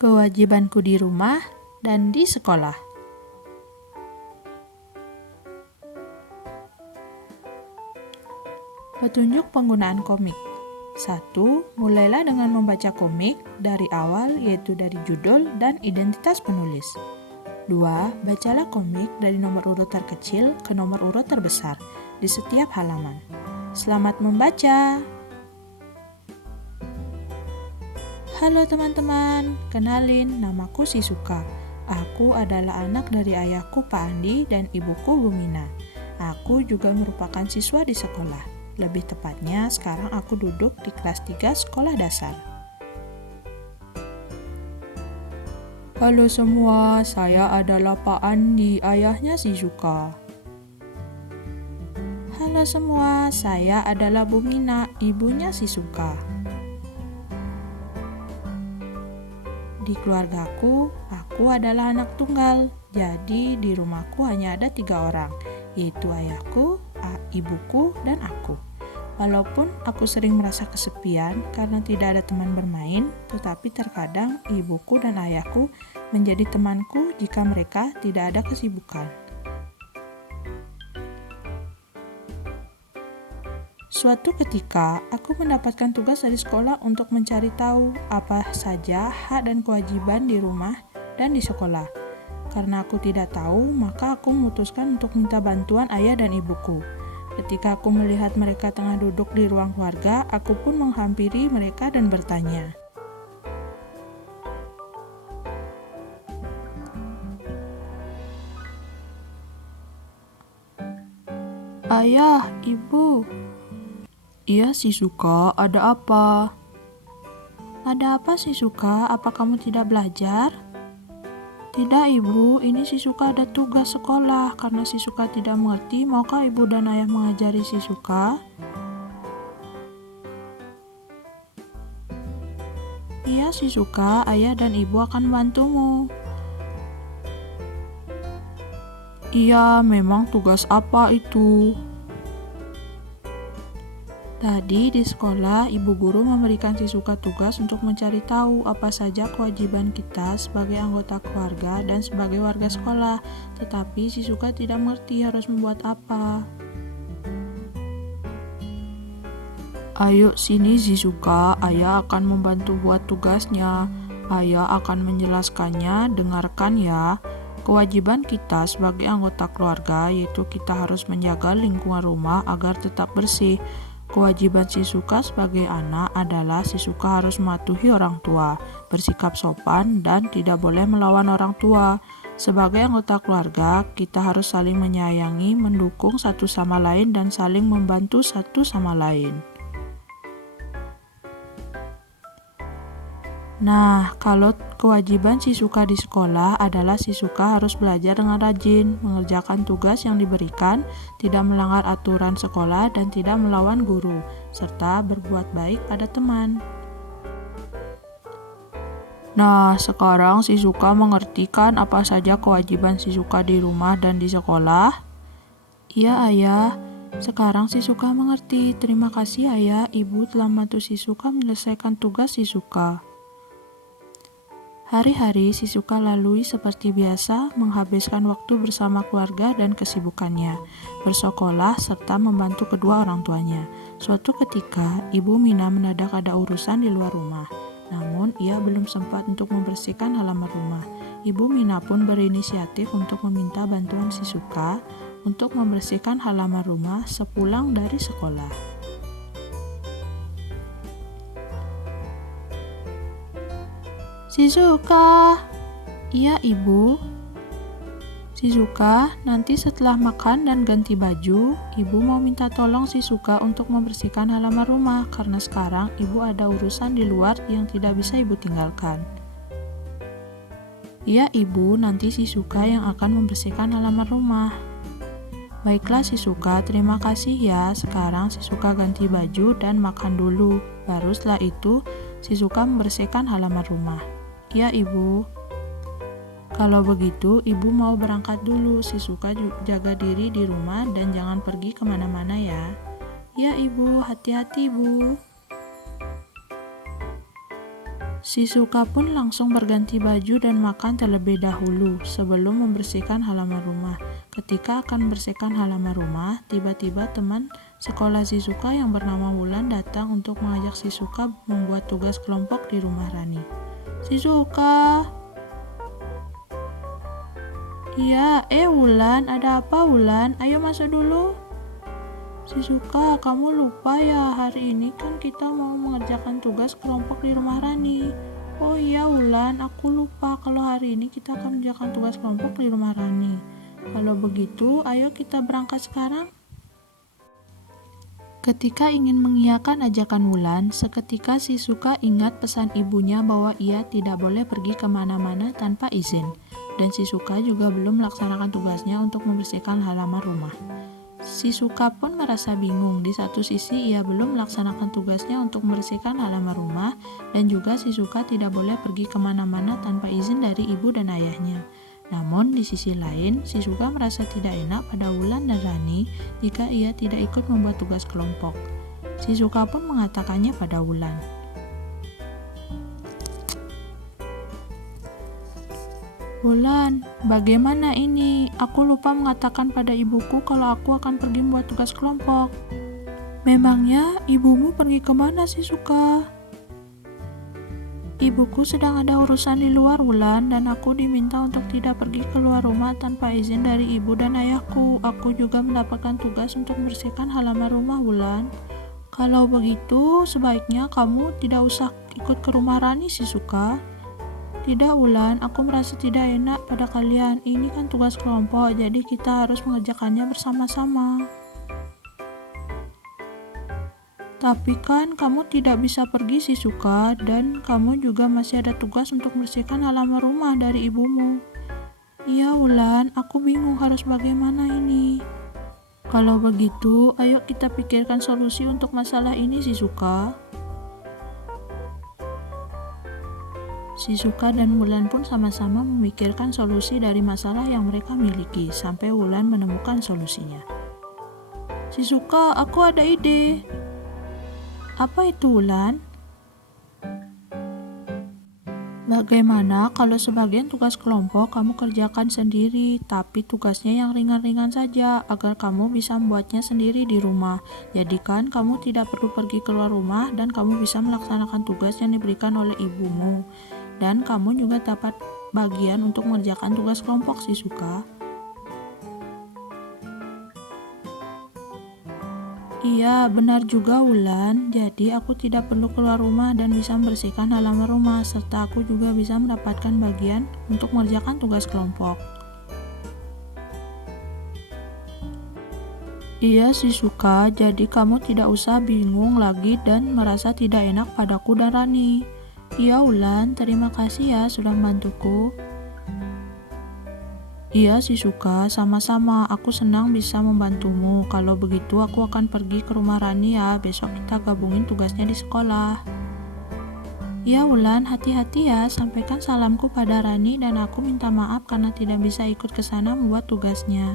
Kewajibanku di rumah dan di sekolah. Petunjuk penggunaan komik. 1. Mulailah dengan membaca komik dari awal, yaitu dari judul dan identitas penulis. 2. Bacalah komik dari nomor urut terkecil ke nomor urut terbesar di setiap halaman. Selamat membaca! Halo teman-teman, kenalin, namaku Shisuka. Aku adalah anak dari ayahku Pak Andi dan ibuku Bu Mina. Aku juga merupakan siswa di sekolah. Lebih tepatnya, sekarang aku duduk di kelas 3 sekolah dasar. Halo semua, saya adalah Pak Andi, ayahnya Shisuka. Halo semua, saya adalah Bu Mina, ibunya Shisuka. Di keluargaku, aku adalah anak tunggal. Jadi di rumahku hanya ada 3 orang, yaitu ayahku, ibuku, dan aku. Walaupun aku sering merasa kesepian karena tidak ada teman bermain, tetapi terkadang ibuku dan ayahku menjadi temanku jika mereka tidak ada kesibukan. Suatu ketika, aku mendapatkan tugas dari sekolah untuk mencari tahu apa saja hak dan kewajiban di rumah dan di sekolah. Karena aku tidak tahu, maka aku memutuskan untuk minta bantuan ayah dan ibuku. Ketika aku melihat mereka tengah duduk di ruang keluarga, aku pun menghampiri mereka dan bertanya. Ayah, ibu. Iya Shisuka, ada apa? Ada apa Shisuka? Apa kamu tidak belajar? Tidak ibu, ini Shisuka ada tugas sekolah. Karena Shisuka tidak mengerti, maukah ibu dan ayah mengajari Shisuka? Iya Shisuka, ayah dan ibu akan membantumu. Iya, memang tugas apa itu? Tadi di sekolah, ibu guru memberikan Shisuka tugas untuk mencari tahu apa saja kewajiban kita sebagai anggota keluarga dan sebagai warga sekolah. Tetapi Shisuka tidak mengerti harus membuat apa. Ayo sini Shisuka, ayah akan membantu buat tugasnya. Ayah akan menjelaskannya, dengarkan ya. Kewajiban kita sebagai anggota keluarga yaitu kita harus menjaga lingkungan rumah agar tetap bersih. Kewajiban Shisuka sebagai anak adalah Shisuka harus mematuhi orang tua, bersikap sopan, dan tidak boleh melawan orang tua. Sebagai anggota keluarga, kita harus saling menyayangi, mendukung satu sama lain, dan saling membantu satu sama lain. Nah, kalau kewajiban Shisuka di sekolah adalah Shisuka harus belajar dengan rajin, mengerjakan tugas yang diberikan, tidak melanggar aturan sekolah dan tidak melawan guru, serta berbuat baik pada teman. Nah, sekarang Shisuka mengerti kan apa saja kewajiban Shisuka di rumah dan di sekolah? Iya, ayah. Sekarang Shisuka mengerti. Terima kasih, ayah. Ibu telah membantu Shisuka menyelesaikan tugas Shisuka. Hari-hari Shisuka lalui seperti biasa, menghabiskan waktu bersama keluarga dan kesibukannya, bersekolah serta membantu kedua orang tuanya. Suatu ketika, Ibu Mina mendadak ada urusan di luar rumah. Namun, ia belum sempat untuk membersihkan halaman rumah. Ibu Mina pun berinisiatif untuk meminta bantuan Shisuka untuk membersihkan halaman rumah sepulang dari sekolah. Shisuka. Iya, Ibu. Shisuka, nanti setelah makan dan ganti baju, Ibu mau minta tolong Shisuka untuk membersihkan halaman rumah karena sekarang Ibu ada urusan di luar yang tidak bisa Ibu tinggalkan. Iya, Ibu, nanti Shisuka yang akan membersihkan halaman rumah. Baiklah Shisuka, terima kasih ya. Sekarang Shisuka ganti baju dan makan dulu. Baru setelah itu, Shisuka membersihkan halaman rumah. Ya, Ibu. Kalau begitu, Ibu mau berangkat dulu. Shisuka jaga diri di rumah dan jangan pergi kemana-mana ya. Ya, Ibu. Hati-hati, Bu. Shizuka pun langsung berganti baju dan makan terlebih dahulu sebelum membersihkan halaman rumah. Ketika akan membersihkan halaman rumah, tiba-tiba teman sekolah Shizuka yang bernama Wulan datang untuk mengajak Shizuka membuat tugas kelompok di rumah Rani. Shizuka! Iya, Wulan, ada apa Wulan? Ayo masuk dulu. Shizuka, kamu lupa ya, hari ini kan kita mau mengerjakan tugas kelompok di rumah Rani. Oh iya Wulan, aku lupa kalau hari ini kita akan mengerjakan tugas kelompok di rumah Rani. Kalau begitu, ayo kita berangkat sekarang. Ketika ingin mengiyakan ajakan Wulan, seketika Shizuka ingat pesan ibunya bahwa ia tidak boleh pergi kemana-mana tanpa izin. Dan Shizuka juga belum melaksanakan tugasnya untuk membersihkan halaman rumah. Shizuka pun merasa bingung. Di satu sisi ia belum melaksanakan tugasnya untuk membersihkan halaman rumah, dan juga Shizuka tidak boleh pergi kemana-mana tanpa izin dari ibu dan ayahnya. Namun di sisi lain, Shizuka merasa tidak enak pada Wulan dan Rani jika ia tidak ikut membuat tugas kelompok. Shizuka pun mengatakannya pada Wulan. Wulan, bagaimana ini? Aku lupa mengatakan pada ibuku kalau aku akan pergi membuat tugas kelompok. Memangnya ibumu pergi kemana Shizuka? Ibuku sedang ada urusan di luar Wulan dan aku diminta untuk tidak pergi keluar rumah tanpa izin dari ibu dan ayahku. Aku juga mendapatkan tugas untuk membersihkan halaman rumah Wulan. Kalau begitu, sebaiknya kamu tidak usah ikut ke rumah Rani Shizuka. Tidak Wulan, aku merasa tidak enak pada kalian. Ini kan tugas kelompok, jadi kita harus mengerjakannya bersama-sama. Tapi kan kamu tidak bisa pergi Shizuka, dan kamu juga masih ada tugas untuk membersihkan halaman rumah dari ibumu. Iya Wulan, aku bingung harus bagaimana ini. Kalau begitu, ayo kita pikirkan solusi untuk masalah ini Shizuka. Shizuka dan Wulan pun sama-sama memikirkan solusi dari masalah yang mereka miliki, sampai Wulan menemukan solusinya. Shizuka, aku ada ide. Apa itu Wulan? Bagaimana kalau sebagian tugas kelompok kamu kerjakan sendiri, tapi tugasnya yang ringan-ringan saja, agar kamu bisa membuatnya sendiri di rumah. Jadikan kamu tidak perlu pergi keluar rumah dan kamu bisa melaksanakan tugas yang diberikan oleh ibumu. Dan kamu juga dapat bagian untuk mengerjakan tugas kelompok Shizuka. Iya, benar juga Wulan. Jadi aku tidak perlu keluar rumah dan bisa membersihkan halaman rumah, serta aku juga bisa mendapatkan bagian untuk mengerjakan tugas kelompok. Iya Shizuka, jadi kamu tidak usah bingung lagi dan merasa tidak enak padaku dan Rani. Iya Wulan, terima kasih ya sudah membantuku. Iya Shizuka, sama-sama. Aku senang bisa membantumu. Kalau begitu aku akan pergi ke rumah Rani ya. Besok kita gabungin tugasnya di sekolah. Iya Wulan, hati-hati ya. Sampaikan salamku pada Rani dan aku minta maaf karena tidak bisa ikut ke sana membuat tugasnya.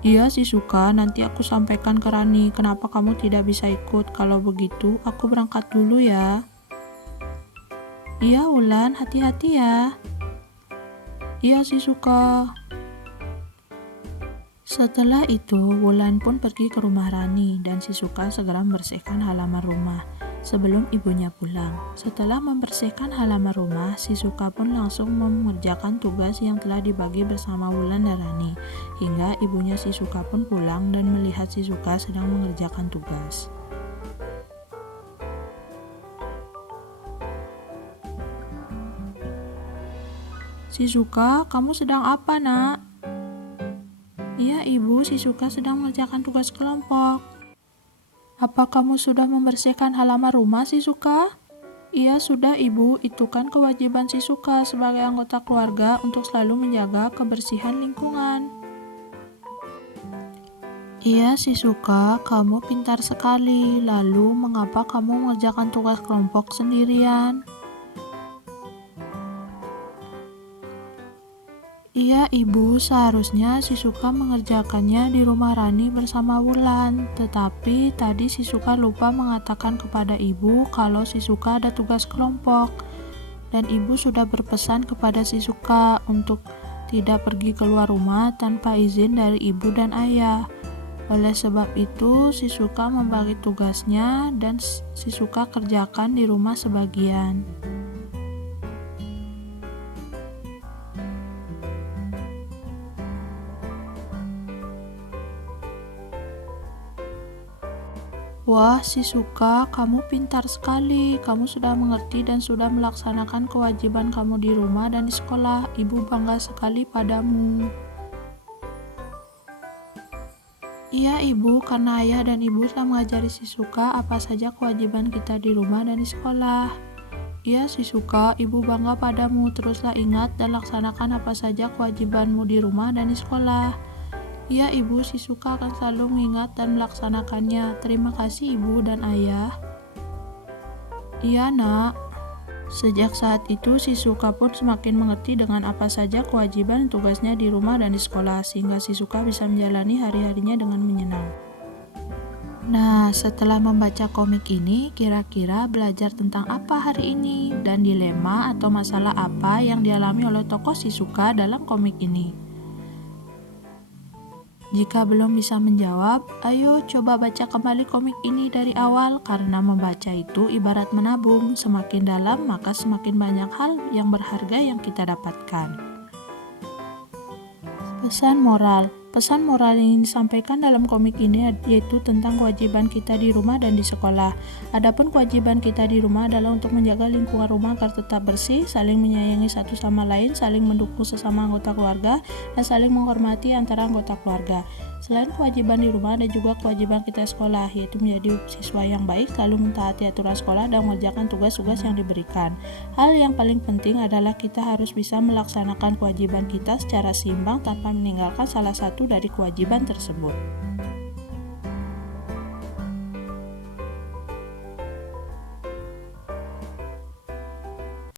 Iya Shizuka, nanti aku sampaikan ke Rani kenapa kamu tidak bisa ikut. Kalau begitu, aku berangkat dulu ya. Iya Wulan, hati-hati ya. Iya Shizuka. Setelah itu, Wulan pun pergi ke rumah Rani dan Shizuka segera membersihkan halaman rumah sebelum ibunya pulang. Setelah membersihkan halaman rumah, Shizuka pun langsung mengerjakan tugas yang telah dibagi bersama Wulan dan Rani, hingga ibunya Shizuka pun pulang dan melihat Shizuka sedang mengerjakan tugas. Shizuka, kamu sedang apa nak? Iya ibu, Shizuka sedang mengerjakan tugas kelompok. Apa kamu sudah membersihkan halaman rumah, Shizuka? Iya, sudah ibu. Itu kan kewajiban Shizuka sebagai anggota keluarga untuk selalu menjaga kebersihan lingkungan. Iya, Shizuka, kamu pintar sekali. Lalu, mengapa kamu mengerjakan tugas kelompok sendirian? Iya, Ibu, seharusnya Shizuka mengerjakannya di rumah Rani bersama Wulan. Tetapi tadi Shizuka lupa mengatakan kepada Ibu kalau Shizuka ada tugas kelompok. Dan Ibu sudah berpesan kepada Shizuka untuk tidak pergi keluar rumah tanpa izin dari Ibu dan Ayah. Oleh sebab itu, Shizuka membagi tugasnya dan Shizuka kerjakan di rumah sebagian. Wah, Shizuka, kamu pintar sekali. Kamu sudah mengerti dan sudah melaksanakan kewajiban kamu di rumah dan di sekolah. Ibu bangga sekali padamu. Iya, Ibu, karena Ayah dan Ibu telah mengajari Shizuka apa saja kewajiban kita di rumah dan di sekolah. Iya, Shizuka, Ibu bangga padamu. Teruslah ingat dan laksanakan apa saja kewajibanmu di rumah dan di sekolah. Iya, Ibu, Shizuka akan selalu mengingat dan melaksanakannya. Terima kasih, Ibu dan Ayah. Iya, Nak. Sejak saat itu, Shizuka pun semakin mengerti dengan apa saja kewajiban tugasnya di rumah dan di sekolah, sehingga Shizuka bisa menjalani hari-harinya dengan menyenang. Nah, setelah membaca komik ini, kira-kira belajar tentang apa hari ini? Dan dilema atau masalah apa yang dialami oleh tokoh Shizuka dalam komik ini? Jika belum bisa menjawab, ayo coba baca kembali komik ini dari awal, karena membaca itu ibarat menabung, semakin dalam maka semakin banyak hal yang berharga yang kita dapatkan. Pesan moral yang disampaikan dalam komik ini yaitu tentang kewajiban kita di rumah dan di sekolah. Adapun kewajiban kita di rumah adalah untuk menjaga lingkungan rumah agar tetap bersih, saling menyayangi satu sama lain, saling mendukung sesama anggota keluarga, dan saling menghormati antara anggota keluarga. Selain kewajiban di rumah, ada juga kewajiban kita di sekolah, yaitu menjadi siswa yang baik, selalu mentaati aturan sekolah, dan mengerjakan tugas-tugas yang diberikan. Hal yang paling penting adalah kita harus bisa melaksanakan kewajiban kita secara seimbang tanpa meninggalkan salah satu dari kewajiban tersebut.